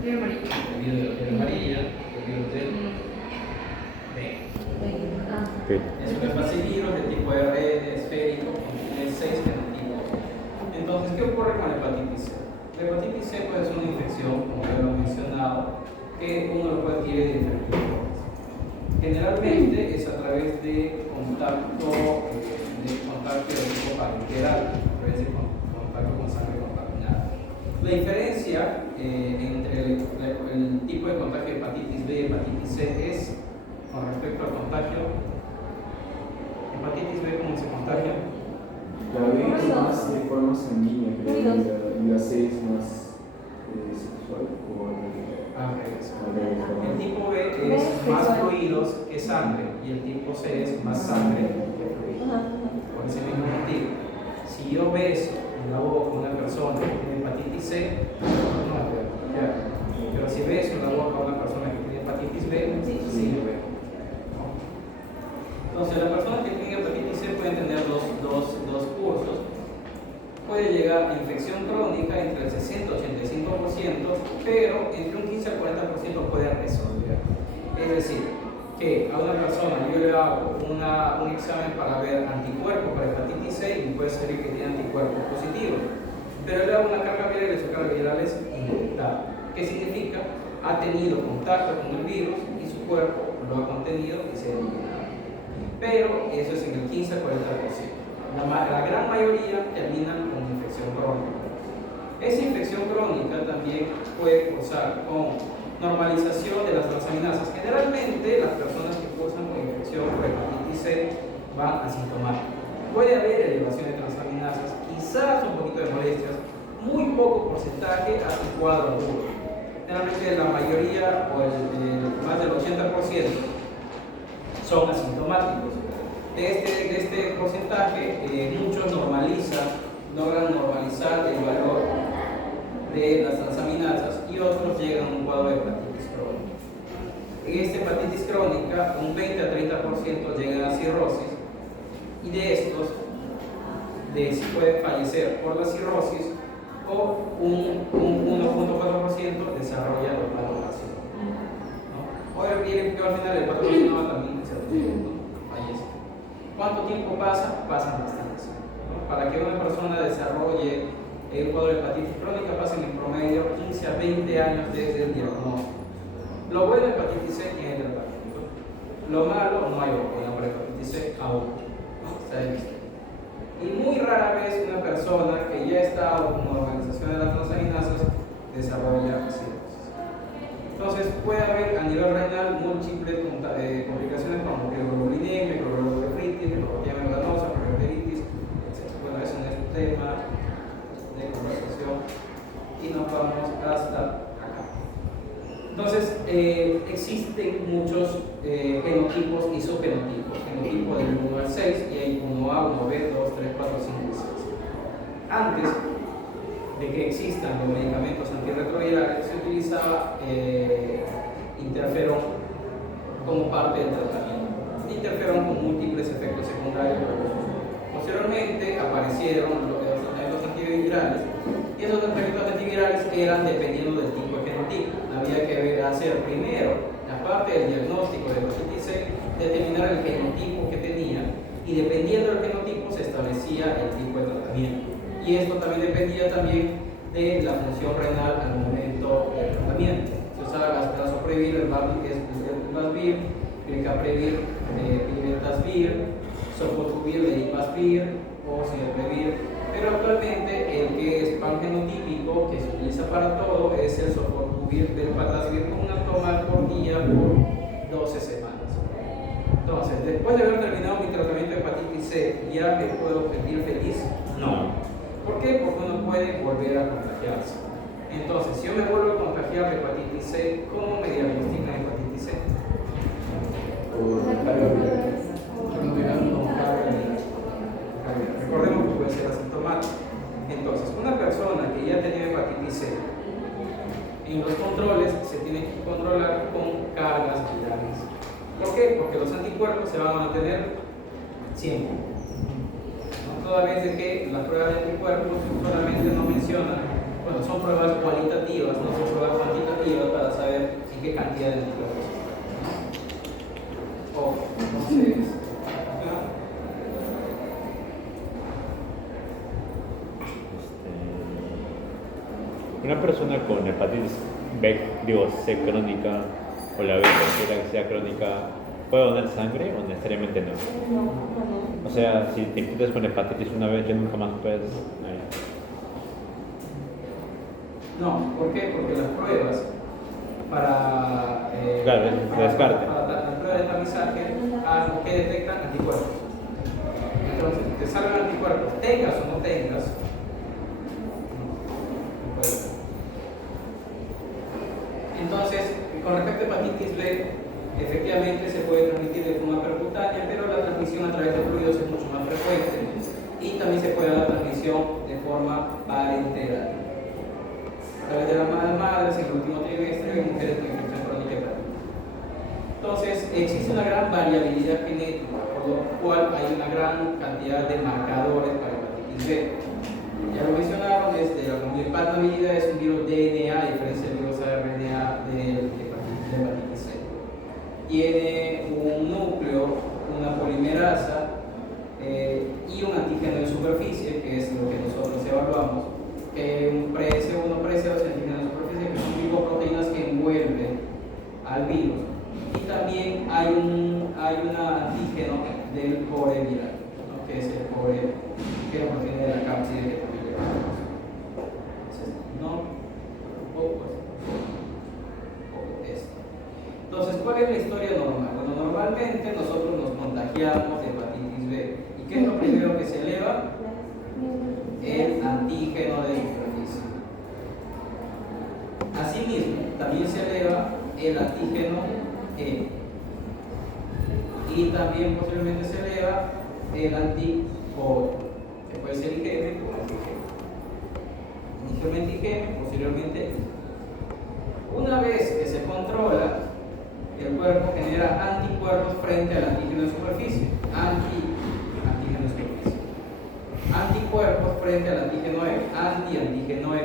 el virus de la fiebre amarilla, el virus del dengue. Okay. Es un herpesvirus de tipo RN esférico con 6 genotipos. Entonces, ¿qué ocurre con la hepatitis C? La hepatitis C pues, es una infección, como ya lo he mencionado, que uno lo puede adquirir de diferentes formas. Generalmente es a través de contacto de tipo parenteral, a través de contacto con sangre contaminada. La diferencia entre el tipo de contagio de hepatitis B y hepatitis C es con respecto al contagio. Hepatitis B, ¿cómo se contagia? La B es más de forma sanguínea, creo, y la C es más sexual o Al revés. El tipo B es más fluidos que sangre y el tipo C es más sangre que fluido. Por ese mismo motivo, si yo beso en la boca a una persona que tiene hepatitis C, no me voy a contagiar. Pero si beso en la boca a una persona que tiene hepatitis B, sí me voy a contagiar. Entonces, las personas que tienen hepatitis C pueden tener dos cursos. Puede llegar a infección crónica entre el 60 y 85%, pero entre un 15 al 40% puede resolver. Es decir, que a una persona yo le hago un examen para ver anticuerpos para hepatitis C y puede salir que tiene anticuerpos positivos, pero le hago una carga viral y su carga viral es indetectable. ¿Qué significa? Ha tenido contacto con el virus y su cuerpo lo ha contenido y se ha eliminado. Pero eso es en el 15 al 40%. La gran mayoría terminan con infección crónica. Esa infección crónica también puede cursar con normalización de las transaminasas. Generalmente las personas que cursan con infección por hepatitis C van asintomáticas. Puede haber elevación de transaminasas, quizás un poquito de molestias, muy poco porcentaje hacia un cuadro agudo. Generalmente la mayoría o más del 80% son asintomáticos. De este porcentaje, muchos logran normalizar el valor de las transaminasas y otros llegan a un cuadro de hepatitis crónica. En esta hepatitis crónica, un 20 a 30% llegan a cirrosis y de estos pueden fallecer por la cirrosis o un 1.4% desarrolla la patología. ¿No? Ahora bien, que al final el patrocinado también se fallece. ¿Cuánto tiempo pasa? Pasan bastantes. ¿No? Para que una persona desarrolle el cuadro de hepatitis crónica pasan en promedio 15 a 20 años desde el diagnóstico. Lo bueno de hepatitis C tiene tratamiento. Lo malo, no hay vacuna para hepatitis C aún. ¿No? Está listo. Y muy rara vez una persona que ya está con normalización de las transaminasas desarrolla cirrosis. Entonces puede haber a nivel renal múltiples complicaciones como microglobulinemia, microglobulonefritis, micropatía membranosa, pericarditis, etc. Bueno, eso no es un tema de conversación y nos vamos hasta acá. Entonces, existen muchos genotipos y subgenotipos. Genotipo del 1 al 6 y hay 1A, 1B, 2, 3, 4, 5 y 6. Antes de que existan los medicamentos antirretrovirales, se utilizaba interferón como parte del tratamiento. Interferón con múltiples efectos secundarios. Posteriormente aparecieron los tratamientos antivirales y esos tratamientos antivirales eran dependiendo del tipo de genotipo. Había que hacer primero, aparte del diagnóstico de hepatitis C, determinar el genotipo que tenía y dependiendo del genotipo se establecía el tipo de tratamiento. Y esto también dependía también de la función renal al momento del tratamiento. Se usaba gasoprevir, el Vasvir, Cricaprevir, Pimetasvir, Sofosbuvir, Veripasvir o Cineprevir. Pero actualmente el que es pangenotípico, que se utiliza para todo, es el Sofosbuvir, Veripatasvir con una toma por día por 12 semanas. Entonces, después de haber terminado mi tratamiento de hepatitis C, ¿ya me puedo sentir feliz? No. ¿Por qué? Porque uno puede volver a contagiarse. Entonces, si yo me vuelvo a contagiar de hepatitis C, ¿cómo me diagnostican hepatitis C? Recordemos que puede ser asintomático. Entonces, una persona que ya tenía hepatitis C, en los controles se tiene que controlar con cargas virales. ¿Por qué? Porque los anticuerpos se van a mantener siempre. ¿No? Toda vez de que las pruebas de anticuerpos solamente no mencionan, bueno, son pruebas cualitativas, no son pruebas cuantitativas, una persona con hepatitis B, digo, C crónica, o la B, cualquiera que sea crónica, ¿puede donar sangre o necesariamente no? O sea, si te infectas con hepatitis una vez, ya nunca más puedes. No, ¿por qué? Porque las pruebas para, claro, se descarte. Para las pruebas de tamizaje que detectan anticuerpos. Entonces, te salgan anticuerpos, tengas o no tengas, no puedes. Entonces, con respecto a hepatitis B, efectivamente se puede transmitir de forma percutánea, pero la transmisión a través de fluidos es mucho más frecuente y también se puede dar transmisión de forma parenteral. A través de las madres en el último trimestre en mujeres con infección crónica hepática. Entonces, existe una gran variabilidad genética, por lo cual hay una gran cantidad de marcadores para hepatitis B. Ya lo mencionaron, la combinabilidad es un virus DNA, a diferencia del virus RNA de hepatitis C. Tiene un núcleo, una polimerasa y un antígeno de superficie, que es lo que nosotros evaluamos. Un pre-S1, pre-S2 antígenos de superficie, que son glicoproteínas que envuelven al virus. Y también hay un antígeno del core viral, ¿no? Que es el core que proviene de la cápside que también llevamos. Entonces, ¿cuál es la historia normal? Bueno, normalmente nosotros nos contagiamos de hepatitis B. ¿Y qué es lo primero que se eleva? El antígeno de superficie. Asimismo, también se eleva el antígeno E. Y también posiblemente se eleva el anticuerpo, que puede ser IgM o antígeno. Inicialmente IgM, posteriormente I. Una vez que se controla, el cuerpo genera anticuerpos frente al antígeno de superficie. Antígeno de superficie. Anticuerpos frente al antígeno E, antígeno E.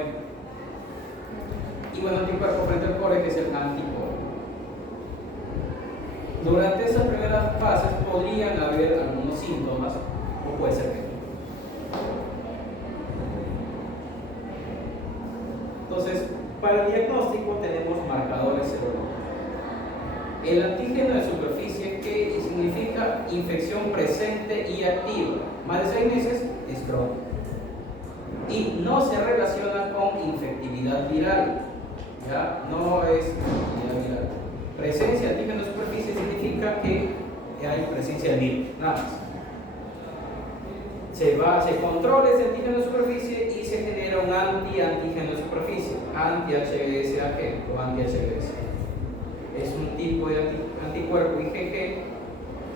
Y bueno, anticuerpos frente al core, que es el anticore. Durante esas primeras fases podrían haber algunos síntomas, o puede ser que no. Entonces, para el diagnóstico tenemos marcadores serológicos. El antígeno de superficie, que significa infección presente y activa, más de 6 meses, es crónico. Y no se relaciona con infectividad viral, ¿ya? No es infectividad viral. Presencia de antígeno de superficie significa que hay presencia de virus, nada más. Se controla ese antígeno de superficie y se genera un antígeno de superficie, anti-HBsAg o anti-HBs. Es un tipo de anticuerpo IgG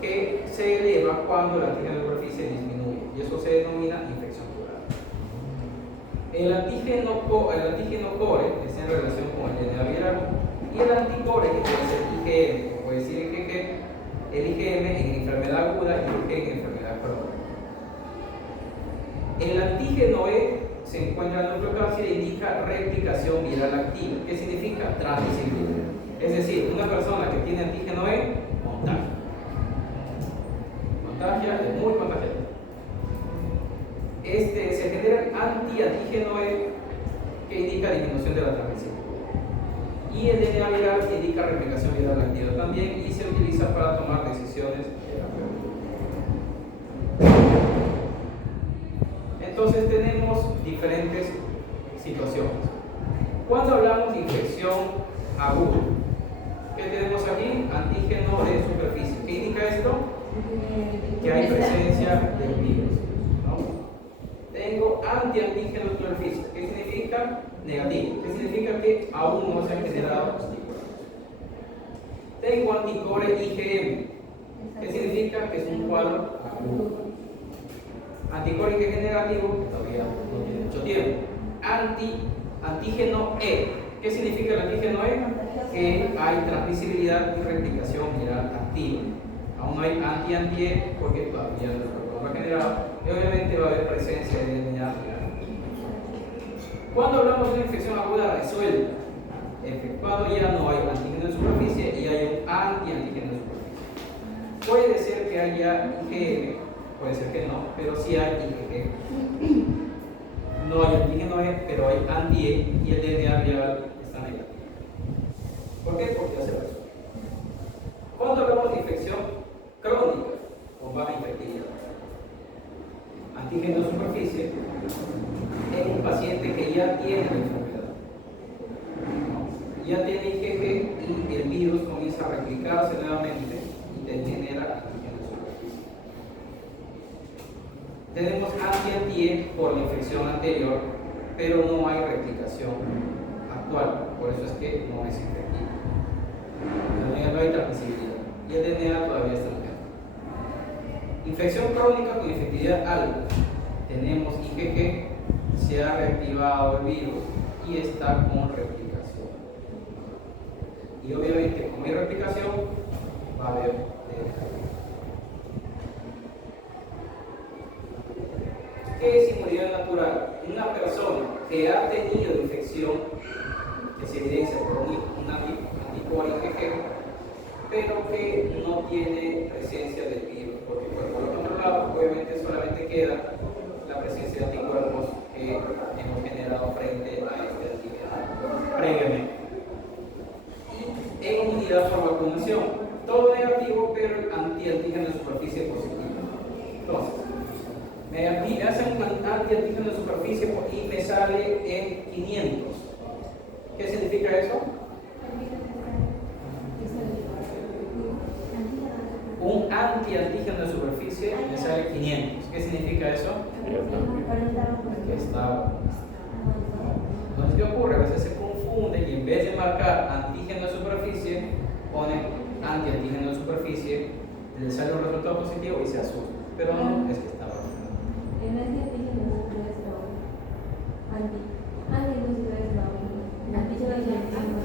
que se eleva cuando el antígeno de superficie disminuye, y eso se denomina infección curada. El antígeno core está en relación con el DNA viral, y el anticore, que puede ser IgM, puede decir IgG, el IgM en enfermedad aguda y el IgG en enfermedad crónica. El antígeno E se encuentra en la nucleocápside e indica replicación viral activa. ¿Qué significa? Transmisibilidad. Es decir, una persona que tiene antígeno E contagia. Contagia, es muy contagiosa. Se genera antígeno E que indica disminución de la transmisión. Y el DNA viral indica replicación viral activa también, y se utiliza para tomar decisiones terapéuticas. Entonces tenemos diferentes situaciones. Cuando hablamos de infección aguda, ¿qué tenemos aquí? Antígeno de superficie. ¿Qué indica esto? Que hay presencia del virus, ¿no? Tengo antígeno de superficie. ¿Qué significa? Negativo. ¿Qué significa? Que aún no se han generado anticuerpos. Tengo anticore IgM. ¿Qué significa? Que es un cuadro agudo. Anticore IgG negativo, todavía no tiene mucho tiempo. Antígeno E. ¿Qué significa el antígeno E? Que hay transmisibilidad y replicación viral activa. Aún no hay anti-E porque todavía no lo ha generado, y obviamente va a haber presencia de DNA viral. Cuando hablamos de una infección aguda resuelta, cuando ya no hay antígeno de superficie y hay un antígeno de superficie. Puede ser que haya IgM, puede ser que no, pero sí hay IgG. no hay antígeno E, pero hay anti-E y el DNA viral está negativo. ¿Por qué? Porque ya se resuelve. Cuando hablamos de infección crónica o baja infectividad, antígeno de superficie en un paciente que ya tiene la enfermedad, ya tiene IgG y el virus comienza a replicarse nuevamente y te genera antígeno de superficie. Tenemos anti-E por la infección anterior, pero no hay replicación actual, por eso es que no es infectivo. No hay transmisibilidad y el DNA todavía está negativo. Infección crónica con infectividad alta. Tenemos IgG, se ha reactivado el virus y está con replicación. Y obviamente, como hay replicación, va a haber DNA. ¿Qué es inmunidad natural? Una persona que ha tenido infección, que se evidencia por un anticuerpo IgG, pero que no tiene presencia del virus, porque el cuerpo lo controlado, obviamente solamente queda la presencia de anticuerpos que hemos generado frente a este antígeno previamente. Y en inmunidad por vacunación, todo negativo, pero el antígeno de superficie positivo. Entonces, me hacen un antígeno de superficie y me sale en 500. ¿Qué significa eso? Un antígeno de superficie me sale 500. ¿Qué significa eso? Que está. Entonces, ¿qué ocurre? A veces se confunde y en vez de marcar antígeno de superficie, ponen antígeno de superficie, le sale un resultado positivo y se asusta. Pero no, es que está vacunado.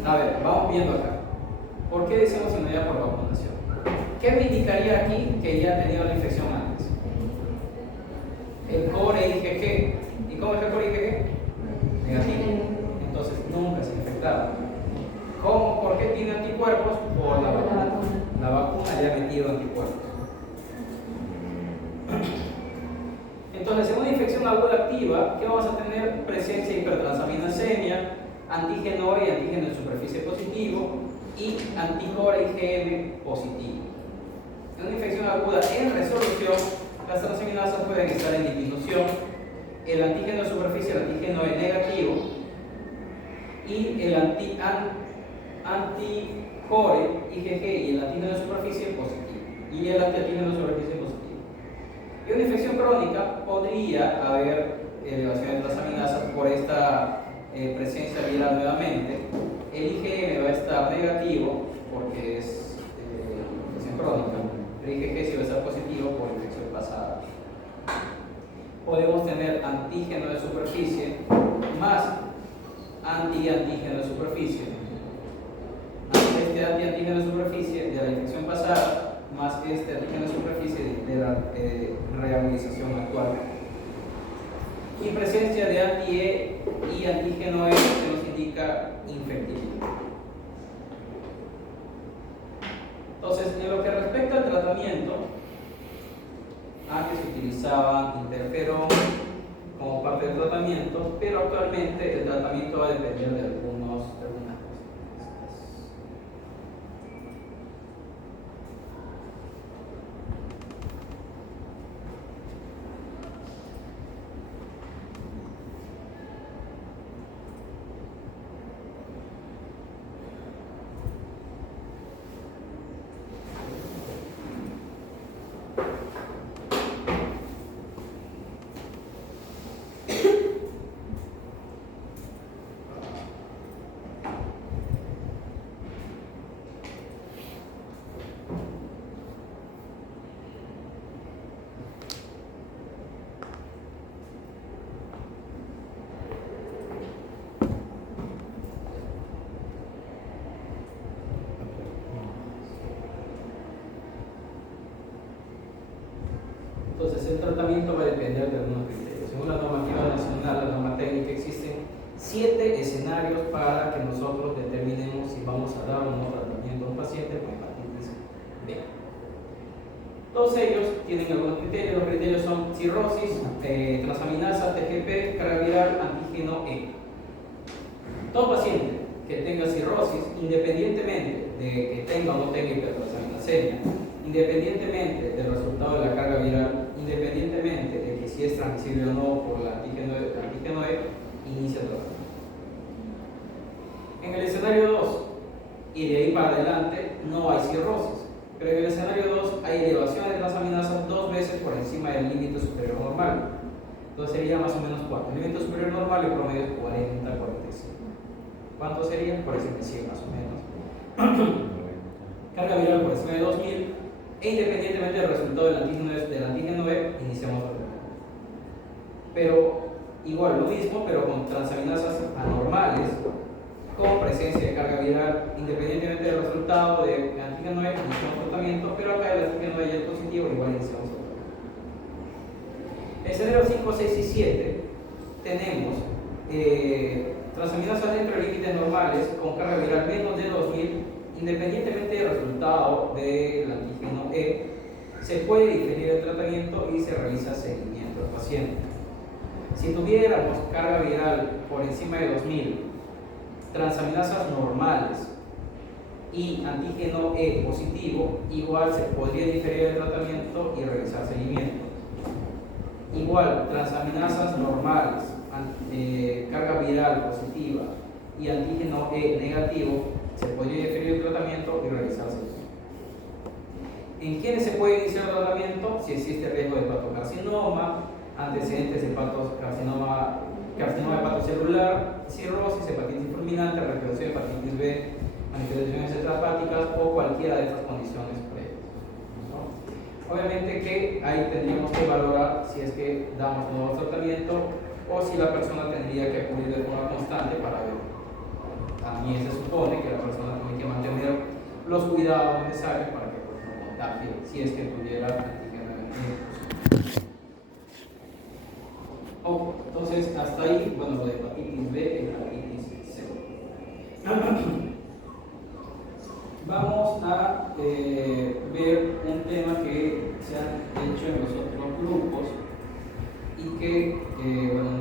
A ver, vamos viendo acá. ¿Por qué decimos inmunidad por vacunación? ¿Qué me indicaría aquí que ya ha tenido la infección antes? El core IgG. ¿Y cómo es el core IgG? Negativo. Entonces nunca se ha infectado. ¿Cómo? ¿Por qué tiene anticuerpos? Por la vacuna. La vacuna ya ha metido anticuerpos. Entonces, en una infección aguda activa, ¿qué vamos a tener? Presencia de hipertransaminasemia, antígeno E y antígeno de superficie positivo y anticore IgM positivo. En una infección aguda en resolución, las transaminasas pueden estar en disminución, el antígeno de superficie, el antígeno E negativo y el anticore IgG y el antígeno de superficie positivo y el antígeno de superficie positivo. Y una infección crónica podría haber elevación de transaminasas por esta presencia viral nuevamente. El IgM va a estar negativo porque es infección crónica. El IgG sí va a estar positivo por infección pasada. Podemos tener antígeno de superficie más antígeno de superficie. Este antígeno de superficie de la infección pasada más este antígeno de superficie de la realización actual. Y presencia de anti-E y antígeno E que nos indica infectividad. Entonces, en lo que respecta al tratamiento, antes se utilizaba interferón como parte del tratamiento, pero actualmente el tratamiento va a depender de algunas cosas. Entonces, el tratamiento va a depender de algunos criterios. Según la normativa nacional, la norma técnica, existen 7 escenarios para que nosotros determinemos si vamos a dar o no tratamiento a un paciente con hepatitis B. Todos ellos tienen algunos criterios. Los criterios son cirrosis, transaminasa, TGP, carga viral, antígeno E. Todo paciente que tenga cirrosis, independientemente de que tenga o no tenga hipertransaminasemia, independientemente del resultado de la carga viral, independientemente de que si es transmisible o no por el antígeno E, inicia el tratamiento. En el escenario 2 y de ahí para adelante no hay cirrosis, pero en el escenario 2 hay elevación de transaminasas 2 veces por encima del límite superior normal. Entonces sería más o menos 4. El límite superior normal en promedio es 40-45. ¿Cuánto sería? Por encima de 100 más o menos. Carga viral por encima de 2000 e independientemente del resultado del antígeno E, iniciamos el tratamiento. Pero igual lo mismo, pero con transaminasas anormales, con presencia de carga viral, independientemente del resultado del antígeno E, iniciamos el tratamiento, pero acá el antígeno E ya es positivo, igual iniciamos el tratamiento. En el escenario 5, 6 y 7 tenemos transaminasas dentro de límites normales con carga viral menos de 2000, independientemente del resultado del antígeno E, se puede diferir el tratamiento y se realiza seguimiento al paciente. Si tuviéramos carga viral por encima de 2000, transaminasas normales y antígeno E positivo, igual se podría diferir el tratamiento y realizar seguimiento. Igual, transaminasas normales, carga viral positiva y antígeno E negativo, se podría diferir el tratamiento y realizar seguimiento. ¿En quiénes se puede iniciar el tratamiento? Si existe riesgo de hepatocarcinoma, antecedentes de carcinoma hepatocelular, cirrosis, hepatitis fulminante, recurrencia de hepatitis B, manifestaciones extrahepáticas o cualquiera de estas condiciones previas, ¿no? Obviamente que ahí tendríamos que valorar si es que damos un nuevo tratamiento o si la persona tendría que acudir de forma constante para ver. También se supone que la persona tiene que mantener los cuidados necesarios para que no contagie si es que tuviera antígeno negativo. Entonces, hasta ahí, bueno, lo de hepatitis B y hepatitis C. Vamos a ver un tema que se ha hecho en los otros grupos y que, bueno,